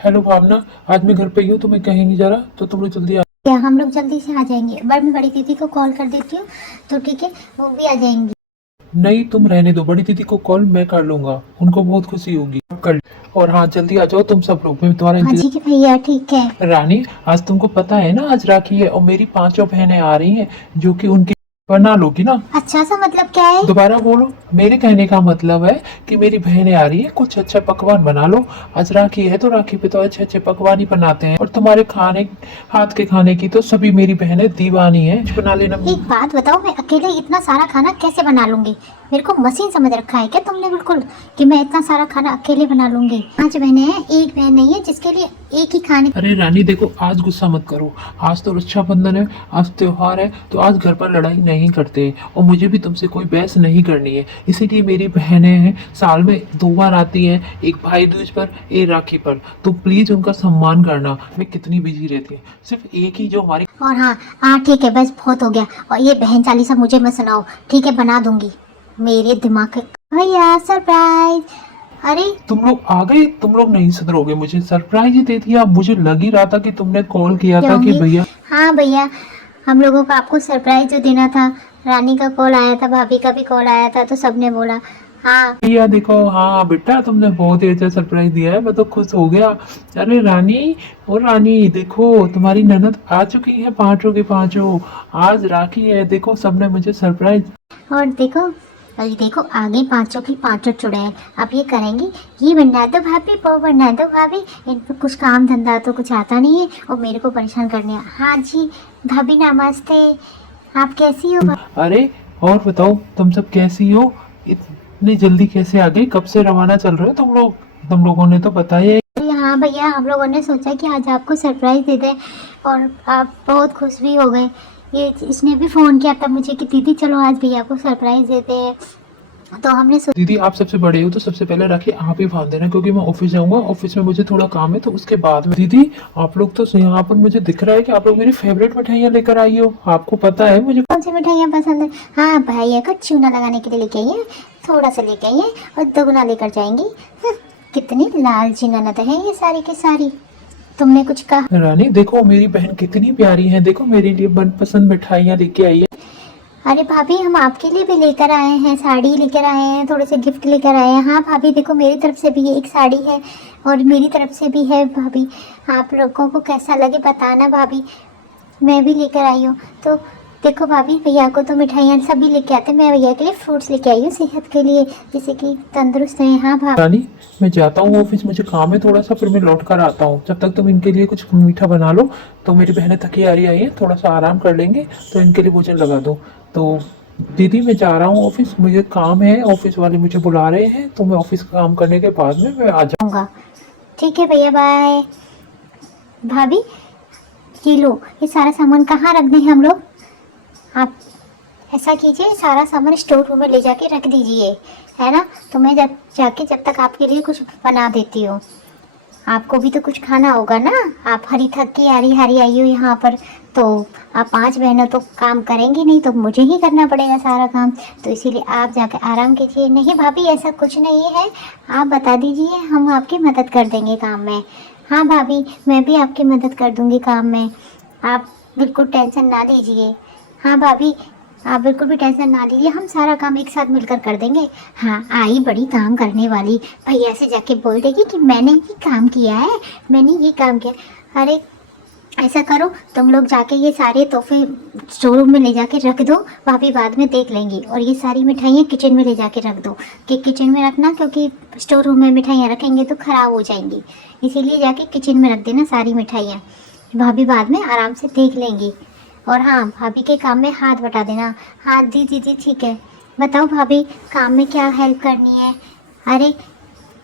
Hello भावना, आज मैं घर पे ही हूँ तो मैं कहीं नहीं जा रहा, तो तुम लोग जल्दी आ। क्या हम लोग जल्दी से आ जाएंगे। मैं बड़ी दीदी को कॉल कर देती हूँ, तो ठीक है, वो भी आ जाएंगी। नहीं, तुम रहने दो, बड़ी दीदी को कॉल मैं कर लूंगा, उनको बहुत खुशी होगी कर। और हाँ, जल्दी आ जाओ तुम सब लोग, मैं तुम्हारा हाँ इंतजार। ठीक है भैया, ठीक है। रानी, आज तुमको पता है ना, आज राखी है और मेरी पांचों बहनें आ रही हैं, जो कि उनकी बना लोगी ना। अच्छा सा मतलब क्या है? दोबारा बोलो। मेरे कहने का मतलब है कि मेरी बहनें आ रही है, कुछ अच्छा पकवान बना लो। आज राखी है तो राखी पे तो अच्छे अच्छे पकवान ही बनाते हैं, और तुम्हारे खाने, हाथ के खाने की तो सभी मेरी बहनें दीवानी है, कुछ बना लेना। एक बात बताओ, मैं अकेले इतना सारा खाना कैसे बना लूंगी? मेरे को मशीन समझ रखा है क्या तुमने बिल्कुल, कि मैं इतना सारा खाना अकेले बना लूंगी? 5 बहनें हैं, एक बहन नहीं है जिसके लिए एक ही खाने। अरे रानी देखो, आज गुस्सा मत करो। आज तो रक्षाबंधन है, आज त्योहार है, तो आज घर पर लड़ाई नहीं करते, और मुझे भी तुमसे कोई बहस नहीं करनी है। इसीलिए मेरी बहनें हैं, साल में 2 बार आती हैं, एक भाई दूज पर, एक राखी पर। तो प्लीज उनका सम्मान करना। मैं कितनी बिजी रहती है, सिर्फ एक ही जो हमारी। और हाँ हाँ ठीक है, बस बहुत हो गया। और ये बहन चालीसा मुझे मत सुनाओ, ठीक है? बना दूंगी। मेरे दिमाग का भैया सरप्राइज। अरे तुम लोग आ गए, तुम लोग नहीं सुधरोगे, मुझे सरप्राइज ही दे दिया। मुझे लग ही रहा था कि तुमने कॉल किया था कि जाऊंगी। भैया। हाँ भैया, हम लोगों को आपको सरप्राइज जो देना था। रानी का कॉल आया था, भाभी का भी कॉल आया था, तो सबने बोला हाँ। भैया देखो, हाँ बेटा, तुमने बहुत ही अच्छा सरप्राइज दिया है, मैं तो खुश हो गया। अरे रानी, और रानी देखो, तुम्हारी ननद आ चुकी है, पांचों की पांचों। आज राखी है, देखो सबने मुझे सरप्राइज। और देखो, अरे देखो, आगे पांचों की पांचों चुड़ैल अब ये करेंगी, ये बना दो भाभी, वो बना दो भाभी। इन पर कुछ काम धंधा तो कुछ आता नहीं है, और मेरे को परेशान करने। हाँ जी भाभी, नमस्ते। आप कैसी हो? अरे, और बताओ, तुम सब कैसी हो? इतनी जल्दी कैसे आ गई? कब से रवाना चल रहे हो तुम लोग? तुम लोगों ने तो बताया ही। अरे हाँ भैया, हम लोगों ने सोचा कि आज आपको सरप्राइज दे दें, और आप बहुत खुश भी हो गए। ये इसने भी फ़ोन किया था मुझे कि दीदी चलो आज भैया को सरप्राइज देते हैं, तो हमने दीदी, आप सबसे बड़े हो तो सबसे पहले राखी आप ही बांध देना, क्योंकि मैं ऑफिस जाऊंगा, ऑफिस में मुझे थोड़ा काम है, तो उसके बाद में। दीदी, आप लोग तो यहाँ पर मुझे दिख रहा है कि आप लोग मेरी फेवरेट मिठाइयाँ लेकर आई हो। आपको पता है मुझे। कौन सी मिठाइयाँ पसंद है? हाँ भैया को चूना लगाने के लिए लेके आई है, थोड़ा सा लेके आई है, और दोगुना लेकर जाएंगी। कितनी लालची ननद है ये सारी की सारी। तुमने कुछ कहा? रानी देखो, मेरी बहन कितनी प्यारी है, देखो मेरे लिए मनपसंद मिठाइयाँ लेके आई है। अरे भाभी, हम आपके लिए भी लेकर आए हैं, साड़ी लेकर आए हैं, थोड़े से गिफ्ट लेकर आए हैं। हाँ भाभी देखो, मेरी तरफ से भी एक साड़ी है, और मेरी तरफ से भी है भाभी। आप लोगों को कैसा लगे बताना भाभी। मैं भी लेकर आई हूँ, तो देखो भाभी, भैया को तो मिठाइयाँ सभी लेके आते हैं, मैं भैया के लिए फ्रूट्स लेके आई हूँ सेहत के लिए, जैसे कि तंदुरुस्त रहें। हाँ भाभी। रानी, मैं जाता हूँ ऑफिस, मुझे काम है थोड़ा सा, फिर मैं लौट कर आता हूँ। जब तक तुम इनके लिए कुछ मीठा बना लो। तो मेरी बहनें थकी आ रही आई है, थोड़ा सा आराम कर लेंगे, तो इनके लिए भोजन लगा दो। तो दीदी, मैं जा रहा हूँ ऑफिस, मुझे काम है, ऑफिस वाले मुझे बुला रहे हैं, तो मैं ऑफिस का काम करने के बाद में मैं आ जाऊँ। होगा। ठीक है भैया, बाय। भाभी, ये लो, ये सारा सामान कहाँ रख दें हम लोग? आप ऐसा कीजिए, सारा सामान स्टोर रूम में ले जाके रख दीजिए, है ना? तो मैं जब जाके जब तक आपके लिए कुछ बना देती हूँ। आपको भी तो कुछ खाना होगा ना। आप हरी थक के हरी हरी आई हो यहाँ पर, तो आप 5 बहनों तो काम करेंगी नहीं, तो मुझे ही करना पड़ेगा सारा काम। तो इसीलिए आप जाकर आराम कीजिए। नहीं भाभी, ऐसा कुछ नहीं है, आप बता दीजिए, हम आपकी मदद कर देंगे काम में। हाँ भाभी, मैं भी आपकी मदद कर दूँगी काम में, आप बिल्कुल टेंशन ना लीजिए। हाँ भाभी, आप बिल्कुल भी टेंशन ना लीजिए, हम सारा काम एक साथ मिलकर कर देंगे। हाँ, आई बड़ी काम करने वाली, भैया से जाके बोल देगी कि मैंने ये काम किया है, मैंने ये काम किया। अरे ऐसा करो, तुम लोग जाके ये सारे तोहफे स्टोर रूम में ले जाके रख दो, भाभी बाद में देख लेंगी। और ये सारी मिठाइयाँ किचन में ले जाके रख दो, कि किचन में रखना, क्योंकि स्टोर रूम में मिठाइयाँ रखेंगे तो ख़राब हो जाएंगी। इसीलिए जाके किचन में रख देना सारी मिठाइयाँ, भाभी बाद में आराम से देख लेंगी। और हाँ, भाभी के काम में हाथ बटा देना। हाँ दी दीदी, ठीक है। बताओ भाभी, काम में क्या हेल्प करनी है? अरे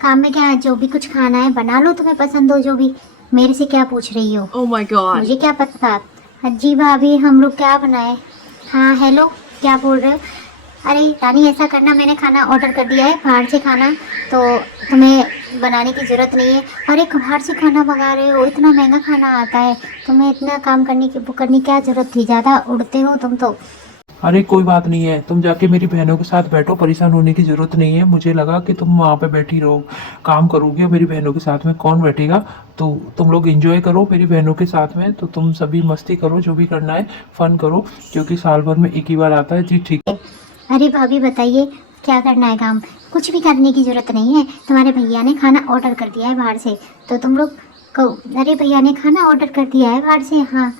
काम में क्या है, जो भी कुछ खाना है बना लो, तुम्हें पसंद हो जो भी। मेरे से क्या पूछ रही हो? Oh my god. मुझे क्या पता। जी भाभी, हम लोग क्या बनाए? हाँ हेलो, क्या बोल रहे हो? अरे रानी, ऐसा करना, मैंने खाना ऑर्डर कर दिया है बाहर से खाना, तो तुम्हें बनाने की ज़रूरत नहीं है। अरे बाहर से खाना मंगा रहे हो, इतना महंगा खाना आता है, तुम्हें इतना काम करने की करने की क्या ज़रूरत थी? ज़्यादा उड़ते हो तुम तो। अरे कोई बात नहीं है, तुम जाके मेरी बहनों के साथ बैठो, परेशान होने की ज़रूरत नहीं है। मुझे लगा कि तुम वहाँ पे बैठी रहो, काम करोगी और मेरी बहनों के साथ में कौन बैठेगा। तो तुम लोग एंजॉय करो मेरी बहनों के साथ में, तो तुम सभी मस्ती करो, जो भी करना है फन करो, क्योंकि साल भर में एक ही बार आता है। जी ठीक है। अरे भाभी बताइए क्या करना है काम? कुछ भी करने की जरूरत नहीं है। तुम्हारे भैया ने खाना ऑर्डर कर दिया है बाहर से, तो तुम लोग कहो अरे भैया ने खाना ऑर्डर कर दिया है बाहर से, हाँ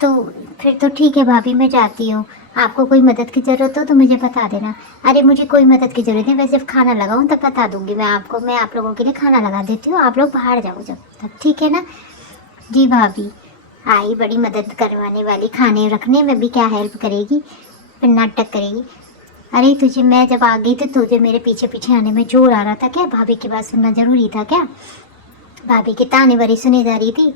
तो फिर तो ठीक है भाभी, मैं जाती हूँ। आपको कोई मदद की ज़रूरत हो तो मुझे बता देना। अरे मुझे कोई मदद की ज़रूरत नहीं, मैं सिर्फ खाना लगाऊँ तब बता दूँगी मैं आपको। मैं आप लोगों के लिए खाना लगा देती हूँ, आप लोग बाहर जाओ जब तक, ठीक है ना? जी भाभी आई बड़ी मदद करवाने वाली, खाने रखने में भी क्या हेल्प करेगी, फिर नाटक करेगी। अरे तुझे मैं जब आ गई तो तुझे मेरे पीछे पीछे आने में जोर आ रहा था क्या? भाभी की बात सुनना जरूरी था क्या? भाभी की ताने बरी सुनी जा रही थी,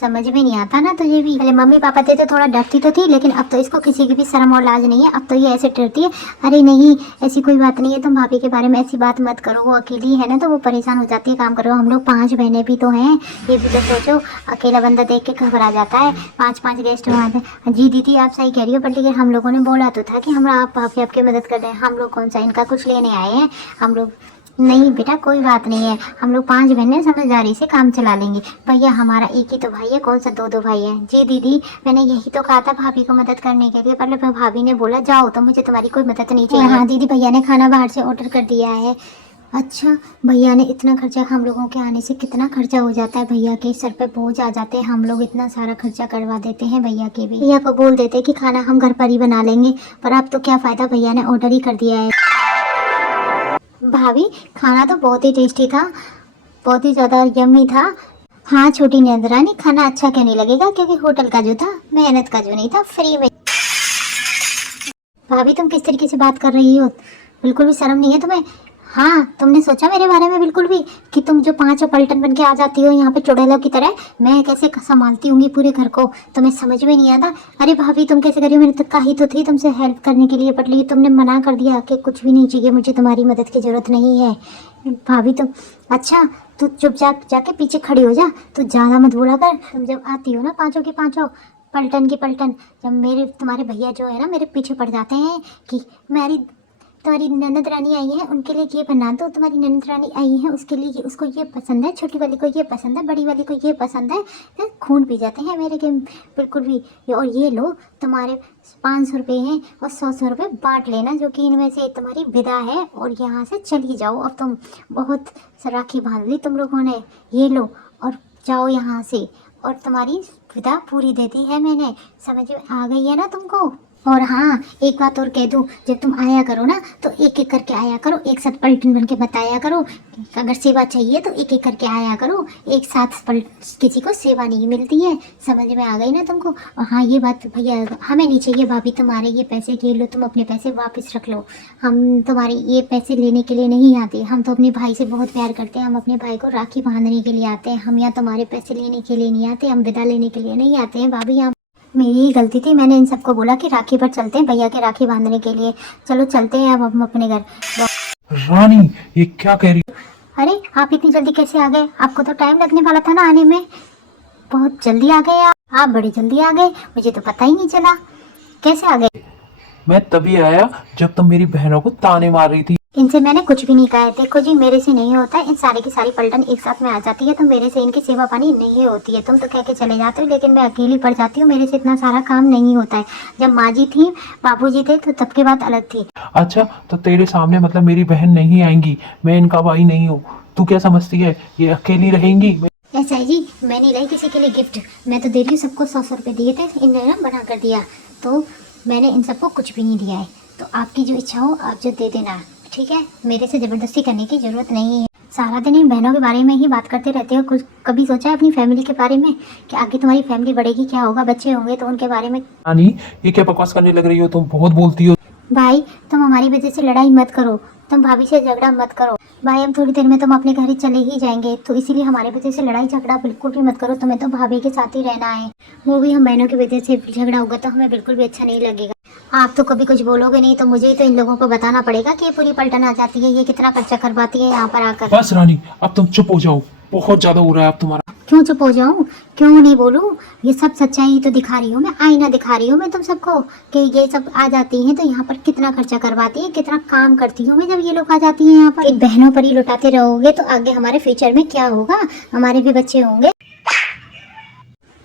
समझ में नहीं आता ना तुझे भी? पहले मम्मी पापा थे तो थोड़ा डरती तो थी, लेकिन अब तो इसको किसी की भी शर्म और लाज नहीं है, अब तो ये ऐसे डरती है। अरे नहीं ऐसी कोई बात नहीं है, तुम भाभी के बारे में ऐसी बात मत करो, वो अकेली है ना तो वो परेशान हो जाती है। काम करो, हम लोग 5 बहनें भी तो हैं, ये भी तो सोचो। अकेला बंदा देख के घबरा जाता है, 5-5 गेस्ट हो आते हैं। जी दीदी आप सही कह रही हो, पर लेकिन हम लोगों ने बोला तो था कि हम आप भाभी आपकी मदद कर रहे हैं, हम लोग कौन सा इनका कुछ लेने आए हैं हम लोग। नहीं बेटा कोई बात नहीं है, हम लोग 5 बहनें समझदारी से काम चला लेंगे। भैया हमारा एक ही तो भाई है, कौन सा 2-2 भाई है? जी दीदी मैंने यही तो कहा था भाभी को मदद करने के लिए, पर भाभी ने बोला जाओ तो मुझे तुम्हारी कोई मदद नहीं चाहिए। हाँ दीदी भैया ने खाना बाहर से ऑर्डर कर दिया है। अच्छा भैया ने इतना खर्चा, हम लोगों के आने से कितना खर्चा हो जाता है, भैया के सर पे बोझ आ जाते हैं, हम लोग इतना सारा खर्चा करवा देते हैं भैया के भी। भैया को बोल देते कि खाना हम घर पर ही बना लेंगे, पर अब तो क्या फ़ायदा, भैया ने ऑर्डर ही कर दिया है। भाभी खाना तो बहुत ही टेस्टी था, बहुत ही ज़्यादा यम्मी था। हाँ छोटी नंदरानी खाना अच्छा क्यों नहीं लगेगा, क्योंकि होटल का जो था, मेहनत का जो नहीं था, फ्री में। भाभी तुम किस तरीके से बात कर रही हो, बिल्कुल भी शर्म नहीं है तुम्हें? हाँ तुमने सोचा मेरे बारे में बिल्कुल भी, कि तुम जो 5 पलटन बन के आ जाती हो यहाँ पे चुड़ैलों की तरह, मैं कैसे संभालती होंगी पूरे घर को, तुम्हें समझ में नहीं आता? अरे भाभी तुम कैसे करी हो, मैंने तो कही तो थी तुमसे हेल्प करने के लिए, बट लेकिन तुमने मना कर दिया कि कुछ भी नहीं चाहिए मुझे, तुम्हारी मदद की ज़रूरत नहीं है। भाभी तुम अच्छा तू चुपचाप जाके पीछे खड़ी हो जा, तू ज़्यादा मत बोला कर। तुम जब आती हो ना 5 की 5 पलटन की पलटन, जब मेरे तुम्हारे भैया जो है ना मेरे पीछे पड़ जाते हैं कि मेरी तुम्हारी ननद रानी आई है उनके लिए ये बना दो, तुम्हारी ननद रानी आई है उसके लिए उसको ये पसंद है, छोटी वाली को ये पसंद है, बड़ी वाली को ये पसंद है, खून पी जाते हैं मेरे के बिल्कुल भी। और ये लो तुम्हारे 500 रुपये हैं और 100 रुपये बांट लेना, जो कि इनमें से तुम्हारी विदा है, और यहाँ से चली जाओ, अब तुम बहुत राखी बांध ली तुम लोगों ने, ये लो और जाओ यहाँ से, और तुम्हारी विदा पूरी दे दी है मैंने, समझ में आ गई है ना तुमको? और हाँ एक बात और कह दूँ, जब तुम आया करो ना तो एक एक करके आया करो, एक साथ पलटन बन के बताया करो, अगर सेवा चाहिए तो एक एक करके आया करो, एक साथ किसी को सेवा नहीं मिलती है, समझ में आ गई ना तुमको? और हाँ ये बात भैया हमें नहीं चाहिए भाभी तुम्हारे ये पैसे, ये लो तुम अपने पैसे वापस रख लो, हम तुम्हारे ये पैसे लेने के लिए नहीं आते, हम तो अपने भाई से बहुत प्यार करते हैं, हम अपने भाई को राखी बांधने के लिए आते हैं, हम यहाँ तुम्हारे पैसे लेने के लिए नहीं आते, हम विदा लेने के लिए नहीं आते हैं भाभी। हम मेरी ही गलती थी, मैंने इन सबको बोला कि राखी पर चलते हैं भैया के राखी बांधने के लिए, चलो चलते हैं अब हम अपने घर। रानी ये क्या कह रही? अरे आप इतनी जल्दी कैसे आ गए, आपको तो टाइम लगने वाला था ना आने में, बहुत जल्दी आ गए आप बड़ी जल्दी आ गए, मुझे तो पता ही नहीं चला, कैसे आ गए? मैं तभी आया जब तुम मेरी बहनों को ताने मार रही थी। इनसे मैंने कुछ भी नहीं कहा है, देखो जी मेरे से नहीं होता है, इन सारी की सारी पलटन एक साथ में आ जाती है, तो मेरे से इनकी सेवा पानी नहीं होती है, तुम तो कह के चले जाते हो, लेकिन मैं अकेली पड़ जाती हूँ, मेरे से इतना सारा काम नहीं होता है। जब माँ जी थी बाबू जी थे तो तब की बात अलग थी। अच्छा तो तेरे सामने मतलब मेरी बहन नहीं आएंगी, मैं इनका भाई नहीं हूँ, तू क्या समझती है ये अकेली रहेंगी? ऐसा है जी, मैं नहीं लाई किसी के लिए गिफ्ट, मैं तो दे रही हूँ सबको 100 रुपये दिए थे, इन्होंने ना बना कर दिया, तो मैंने इन सबको कुछ भी नहीं दिया है, तो आपकी जो इच्छा हो आप जो दे देना, ठीक है? मेरे से ज़बरदस्ती करने की ज़रूरत नहीं है। सारा दिन इन बहनों के बारे में ही बात करते रहते हो, कुछ कभी सोचा है अपनी फैमिली के बारे में कि आगे तुम्हारी फैमिली बढ़ेगी, क्या होगा, बच्चे होंगे तो उनके बारे में? रानी ये क्या बकवास करने लग रही हो, तुम बहुत बोलती हो। भाई तुम हमारी वजह से लड़ाई मत करो, तुम भाभी से झगड़ा मत करो भाई, हम थोड़ी देर में तुम अपने घर ही चले ही जाएंगे, तो इसीलिए हमारे वजह से लड़ाई झगड़ा बिल्कुल भी मत करो, तुम्हें तो भाभी के साथ ही रहना है, वो भी हम बहनों की वजह से झगड़ा होगा तो हमें बिल्कुल भी अच्छा नहीं लगेगा। आप तो कभी कुछ बोलोगे नहीं, तो मुझे ही तो इन लोगों को बताना पड़ेगा कि ये पूरी पलटन आ जाती है, ये कितना खर्चा करवाती है यहाँ पर आकर। बस रानी अब तुम चुप हो जाओ, बहुत ज्यादा हो रहा है अब तुम्हारा। क्यों चुप हो जाऊँ, क्यों नहीं बोलूं, ये सब सच्चाई तो दिखा रही हूँ मैं, आईना दिखा रही हूँ मैं तुम सबको कि ये सब आ जाती हैं तो यहाँ पर कितना खर्चा करवाती है, कितना काम करती हूँ मैं जब ये लोग आ जाती हैं यहाँ पर। इन बहनों पर ही लुटाते रहोगे तो आगे हमारे फ्यूचर में क्या होगा, हमारे भी बच्चे होंगे।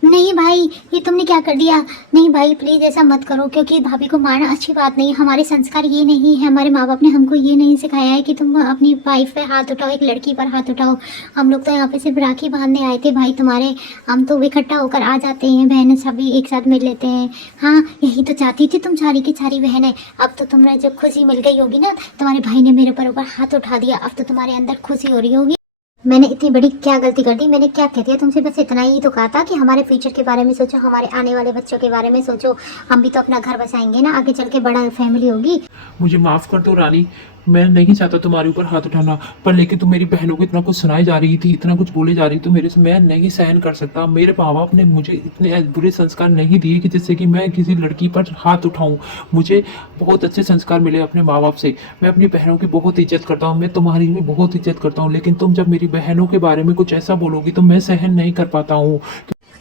नहीं भाई, ये तुमने क्या कर दिया, नहीं भाई प्लीज़ ऐसा मत करो, क्योंकि भाभी को मारना अच्छी बात नहीं है, हमारे संस्कार ये नहीं है, हमारे माँ बाप ने हमको ये नहीं सिखाया है कि तुम अपनी वाइफ पे हाथ उठाओ, एक लड़की पर हाथ उठाओ। हम लोग तो यहाँ पे सिर्फ राखी बांधने आए थे भाई तुम्हारे, हम तो इकट्ठा होकर आ जाते हैं, बहनें सभी एक साथ मिल लेते हैं। हाँ यही तो चाहती थी तुम सारी की सारी बहनें। अब तो तुम्हें जब खुशी मिल गई होगी ना, तुम्हारे भाई ने मेरे ऊपर हाथ उठा दिया, अब तो तुम्हारे अंदर खुशी हो रही होगी। मैंने इतनी बड़ी क्या गलती कर दी, मैंने क्या कह दिया तुमसे, बस इतना ही तो कहा था कि हमारे फ्यूचर के बारे में सोचो, हमारे आने वाले बच्चों के बारे में सोचो, हम भी तो अपना घर बसाएंगे ना, आगे चल के बड़ा फैमिली होगी। मुझे माफ़ कर दो रानी, मैं नहीं चाहता तुम्हारे ऊपर हाथ उठाना, पर लेकिन तुम मेरी बहनों को इतना कुछ सुनाई जा रही थी, इतना कुछ बोले जा रही थी मेरे से, मैं नहीं सहन कर सकता। मेरे माँ बाप ने मुझे इतने बुरे संस्कार नहीं दिए कि जिससे कि मैं किसी लड़की पर हाथ उठाऊं। मुझे बहुत अच्छे संस्कार मिले अपने माँ बाप से, मैं अपनी बहनों की बहुत इज्जत करता हूँ, मैं तुम्हारी भी बहुत इज्जत करता हूँ, लेकिन तुम जब मेरी बहनों के बारे में कुछ ऐसा बोलोगी तो मैं सहन नहीं कर पाता हूँ।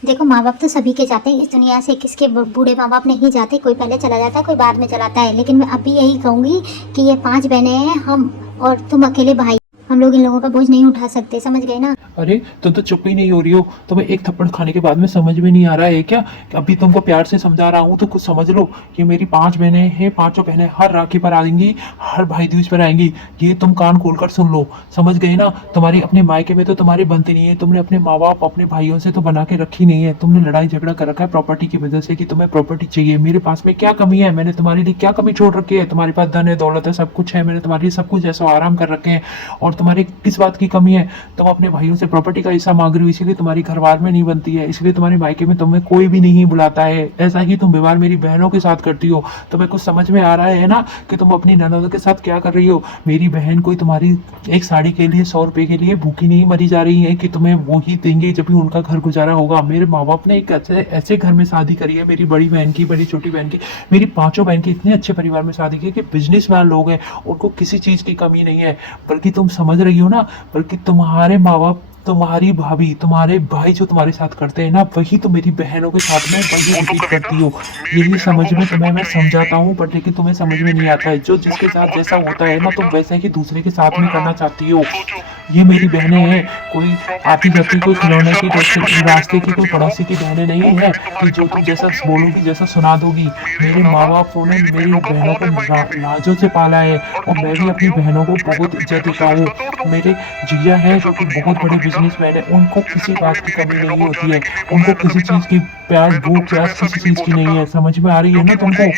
देखो माँ बाप तो सभी के जाते हैं इस दुनिया से, किसके बूढ़े माँ बाप नहीं जाते, कोई पहले चला जाता है कोई बाद में चलाता है, लेकिन मैं अभी यही कहूँगी कि ये 5 बहनें हैं, हम और तुम अकेले भाई, हम लोग इन लोगों का बोझ नहीं उठा सकते, समझ गए ना। अरे तुम तो चुप ही नहीं हो रही हो, तुम्हें एक थप्पड़ खाने के बाद में समझ में नहीं आ रहा है क्या? अभी तुमको प्यार से समझा रहा हूँ तो कुछ समझ लो। ये मेरी 5 बहनें हैं, पांचों बहनें हर राखी पर आएंगी, हर भाई दूज पर आएंगी, ये तुम कान खोलकर सुन लो, समझ गए ना। तुम्हारी अपने मायके में तो तुम्हारी बनती नहीं है, तुमने अपने माँ बाप अपने भाइयों से तो बना के रखी नहीं है, तुमने लड़ाई झगड़ा कर रखा है प्रॉपर्टी की वजह से कि तुम्हें प्रॉपर्टी चाहिए। मेरे पास में क्या कमी है, मैंने तुम्हारे लिए क्या कमी छोड़ रखी है? तुम्हारे पास धन है, दौलत है, सब कुछ है, मैंने तुम्हारे लिए सब कुछ ऐसा आराम कर रखे हैं, और तुम्हारी किस बात की कमी है? तुम अपने भाइयों से प्रॉपर्टी का हिस्सा मांग रही हो, इसीलिए तुम्हारी घरबार में नहीं बनती है, इसलिए तुम्हारे मायके में तुम्हें कोई भी नहीं बुलाता है। ऐसा ही तुम व्यवहार मेरी बहनों के साथ करती हो। तुम्हें कुछ समझ में आ रहा है ना कि तुम अपनी ननदों के साथ क्या कर रही हो? मेरी बहन कोई तुम्हारी एक साड़ी के लिए 100 रुपए के लिए भूखी नहीं मरी जा रही है कि तुम्हें वो ही देंगे जब भी उनका घर गुजारा होगा। मेरे माँ बाप ने एक ऐसे घर में शादी करी है, मेरी बड़ी बहन की, बड़ी छोटी बहन की, मेरी पांचों बहन की इतने अच्छे परिवार में शादी की है कि बिजनेसमैन लोग हैं, उनको किसी चीज की कमी नहीं है। बल्कि तुम समझ रही हो ना, बल्कि तुम्हारे माँ बाप, तुम्हारी भाभी, तुम्हारे भाई जो तुम्हारे साथ करते हैं ना, वही तो मेरी बहनों के साथ में वही रिपीट करती हो। यही समझ में तुम्हें मैं समझाता हूँ, बट लेकिन तुम्हें समझ में नहीं आता है। जो जिसके साथ जैसा होता है ना, तुम वैसे ही दूसरे के साथ में करना चाहती हो। ये मेरी बहनें हैं, कोई आती जाती कोई खिलौने की रास्ते की कोई पड़ोसी की बहनें नहीं है कि जो तुम जैसा बोलोगी जैसा सुना दोगी। मेरे माँ बाप ने मेरी बहनों को लाजों से पाला है, और मैं भी अपनी बहनों को बहुत इज्जत देता हूँ। मेरे जिया है जो कि बहुत बड़े बिजनेसमैन है, उनको किसी बात की कमी नहीं होती है, उनको किसी चीज की प्यास भूख प्यास किसी चीज की नहीं है। समझ में आ रही है ना तुमको?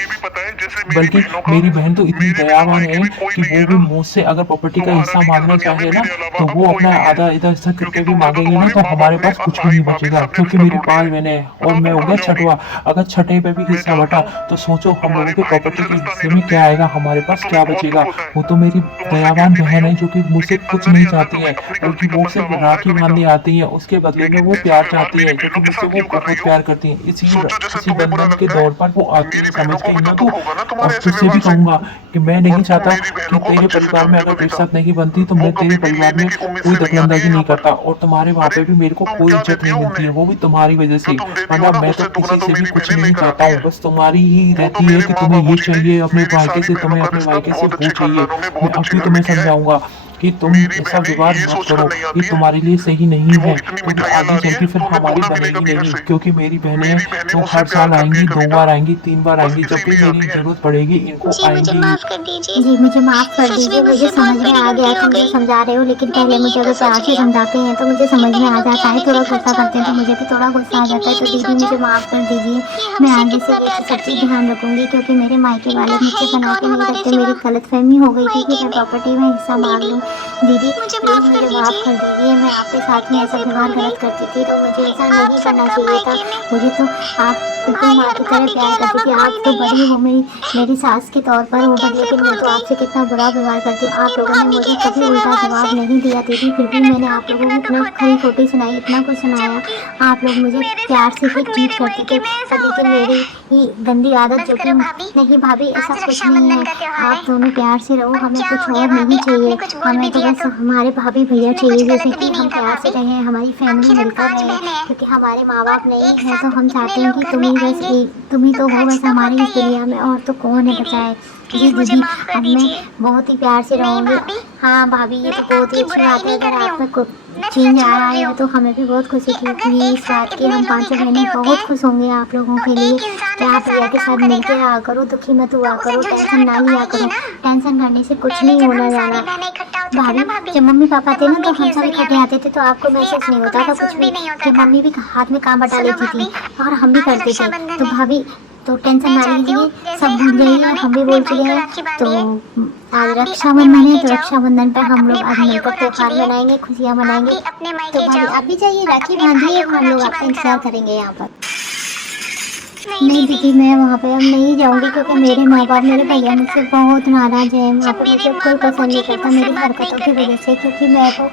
बल्कि मेरी बहन तो इतनी दयावान है कि वो भी मुझसे अगर प्रॉपर्टी का हिस्सा मांगना चाहे ना, तो वो अपना आधा इधर हिस्सा करके भी मांगेंगे ना, तो हमारे पास कुछ भी नहीं बचेगा, क्योंकि मेरी 5 बहनें हैं और मैं हो गया छठवा। अगर छठे पे भी हिस्सा बटा तो सोचो हम लोगों के प्रॉपर्टी के हिस्से में क्या आएगा, हमारे पास क्या बचेगा। वो तो मेरी दयावान बहन है जो कि मुझसे कुछ नहीं चाहती है, बल्कि वो सिर्फ राखी बांधने आती है, उसके बदले में वो प्यार चाहती है, क्योंकि मुझसे वो बहुत प्यार करती है। इसी बंधन के दौर पर वो आती है, समझ गई ना तू? और तुझसे भी कहूंगा कि मैं नहीं चाहता कि तेरे परिवार में अगर तेरे साथ नहीं बनती तो मैं तेरे परिवार में कोई दखलंदाजी नहीं करता, और तुम्हारे वहाँ पे भी मेरे को कोई इज्जत नहीं मिलती है, वो भी तुम्हारी वजह से। वरना मैं तो किसी से भी कुछ नहीं चाहता हूँ, बस तुम्हारी ही रहती है कि तुम्हें ये चाहिए अपने मायके से, तुम्हें अपने मायके से वो चाहिए। मैं अब भी तुम्हें समझाऊंगा कि तुम ऐसा व्यवहार मत करो, ये तुम्हारे लिए सही नहीं है, क्योंकि आगे चल के फिर हमारी बनेगी नहीं। क्योंकि मेरी बहनें तो हर साल आएंगी, 2 बार आएंगी, 3 बार आएंगी, जब भी मेरी जरूरत पड़ेगी इनको आएंगी। जी मुझे माफ़ कर दीजिए, मुझे समझ में आ गया तुम जो समझा रहे हो, लेकिन पहले मुझे अगर प्यार से समझाते हैं तो मुझे समझ में आ जाता है, थोड़ा गुस्सा करते हैं तो मुझे भी थोड़ा गुस्सा आ जाता है। तो दीदी मुझे माफ़ कर दीजिए, मैं आगे से ये सब चीज़ ध्यान रखूंगी, क्योंकि मेरे मायके वाले मुझसे बना के नहीं रखते, मेरी गलतफहमी हो गई थी कि मैं प्रॉपर्टी में हिस्सा मांग लूँ। दीदी प्लीज़ मुझे माफ़ कर दीजिए, मैं आपके साथ में ऐसा व्यवहार गलत करती थी, तो मुझे ऐसा नहीं करना चाहिए था। मुझे तो आप बिल्कुल माँ की तरह प्यार करती थी, आप तो बड़ी हो मेरी सास के तौर पर हो, बट लेकिन मैं तो आपसे कितना बुरा व्यवहार करती हूँ। आप लोगों ने मुझे कभी उल्टा जवाब नहीं दिया दीदी, फिर भी मैंने आप लोगों को इतना खरी खोटी सुनाई, इतना कुछ सुनाया। आप लोग मुझे प्यार से ही ट्रीट करते थे, लेकिन मेरी ये गंदी आदत जो कि नहीं भाभी ऐसा कुछ नहीं है, आप दोनों प्यार से रहो, हमें कुछ और नहीं चाहिए, हमें हमें तो बस हमारे भाभी भैया चाहिए, जैसे कि हम प्यार से रहें, हमारी फैमिली मिलकर रहे, क्योंकि हमारे माँ बाप नहीं है तो हम चाहते हैं कि तुम ही बस तुम ही तो हो बस हमारी इस दुनिया में, और तो कौन है बचा है। जी दीदी, अब मैं बहुत ही प्यार से रहूँगी। हाँ भाभी, ये तो बहुत ही अच्छी बात है। अगर आप में चेंज आ रहा है तो हमें भी बहुत खुशी की इस बात की। हम पांचों बहनें बहुत खुश होंगे आप लोगों के लिए कि आप भैया के साथ मिलके रहा करो, दुखी मत हुआ करो, टेंशन ना लिया करो। टेंशन करने से कुछ नहीं होना जाना। भाभी, जब मम्मी पापा थे ना तो हम सब इकट्ठे आते थे तो आपको महसूस नहीं होता था कुछ भी, कि मम्मी भी हाथ में काम बटा लेती थी और हम भी करते थे। तो भाभी तो टेंशन ना लीजिए, सब भूल गई, हम भी बोल चुके हैं। तो आज रक्षाबंधन है, तो रक्षाबंधन पे हम लोग आज मिलकर त्योहार मनाएंगे, खुशियाँ मनाएंगे। तो भाभी आप भी जाइए, राखी बांधिए, हम लोग आपका इंतजार करेंगे यहाँ पर। नहीं दीदी, मैं वहाँ पे अब नहीं जाऊँगी, क्योंकि मेरे माँ बाप, मेरे भैया मुझसे बहुत नाराज़ है। वहाँ पे मुझे कोई पसंद नहीं करता मेरी हरकतों की वजह से, क्योंकि मैं तो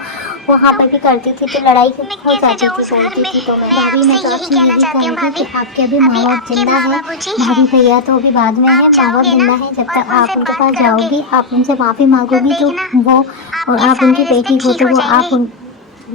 वहाँ पर भी करती थी तो लड़ाई हो जाती थी, बोलती थी। तो मैं भाभी, मैं तो आपसे यही कहूँगी कि आपके अभी माँ बाप जिंदा है, भाभी भैया तो अभी बाद में है, माँ बाप जिंदा है। जब तक आप उनके पास जाओगी, आप उनसे माफ़ी मांगोगी तो वो, और आप उनकी बेटी हो तो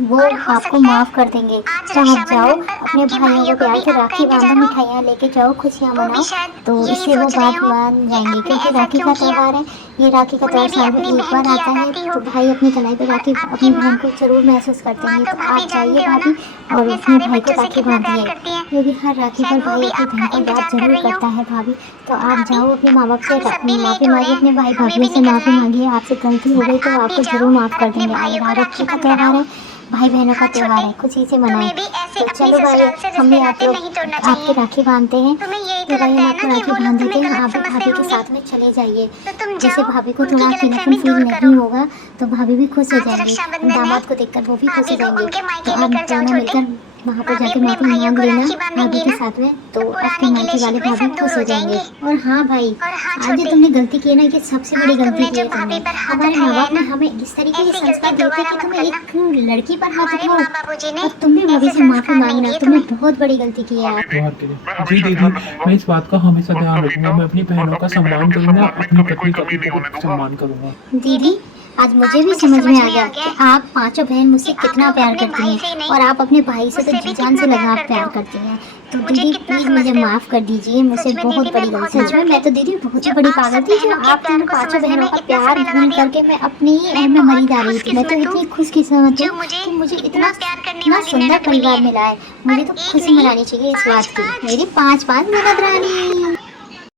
वो आपको माफ़ कर देंगे। तो आप जाओ, अपने भाइयों को प्यार से राखी बांधो, मिठाइयाँ लेके जाओ, खुशियाँ मनाओ, तो इससे वो बात मान जाएंगे। क्योंकि राखी का त्यौहार है, ये राखी का त्यौहार साल में एक बार आता है, तो भाई अपनी कलाई पर राखी अपनी बहन को जरूर महसूस करते हैं। तो आप जाइए भाभी और अपने भाई को राखी बांधिए, क्योंकि हर राखी पर भाई अपनी बहन को याद जरूर करता है भाभी। तो आप जाओ, अपने माँ बाप से माफ़ी मांगिए, अपने भाई भाभी से माफ़ी मांगिए। आपसे गलती हो गई तो आपको जरूर माफ़ कर देंगे। आज राखी का त्यौहार है, भाई बहनों का त्यौहार है, खुशी से मनाएं। तो चलो भाई, हम भी आप लोग आपकी राखी बांधते हैं। तो भाई हम आपको राखी बांध देते हैं, आप भी भाभी के साथ में चले जाइए। जैसे भाभी को थोड़ा अकेलापन फील नहीं होगा तो भाभी भी खुश हो जाएंगे, दामाद को देखकर वो भी खुश हो जाएंगे। तो आप दोनों मिलकर वहाँ पर जाके माफ़ी मांग लेना भाभी के साथ में, तो आपके मायके वाले भाभी खुश हो जाएंगे। और हाँ भाई, आज जो तुमने गलती की है ना, ये सबसे बड़ी गलती की है तुमने। हमारे माँ बाप ने हमें इस तरीके से संस्कार दिए थे कि तुम्हें एक लड़की पर हाथ उठाओ, और तुम भी भाभी से माफ़ी मांगना, तुमने बहुत बड़ी गलती की है। त्योहार के लिए जी दीदी, मैं इस बात का हमेशा ध्यान रखूंगा। मैं अपनी बहनों का सम्मान करूंगा, अपनी पत्नी का भी बहुत सम्मान करूंगा। दीदी, आज मुझे भी समझ में आ गया कि आप पांचों बहन मुझसे कितना प्यार करती हैं, और आप अपने भाई से तो जी जान से लगा प्यार करती हैं। तो दीदी प्लीज़ मुझे माफ़ कर दीजिए, मुझसे बहुत बड़ी गलती। सच में मैं तो दीदी बहुत ही बड़ी पागल थी जो आप तीनों पांचों बहनों का प्यार भूल करके मैं अपनी ही एम में मरी जा रही थी। मैं तो इतनी खुशकिस्मत हूँ कि मुझे इतना सुंदर परिवार मिला है। मुझे तो खुशी मनानी चाहिए इस बात की। मेरी 5 ननद रानी।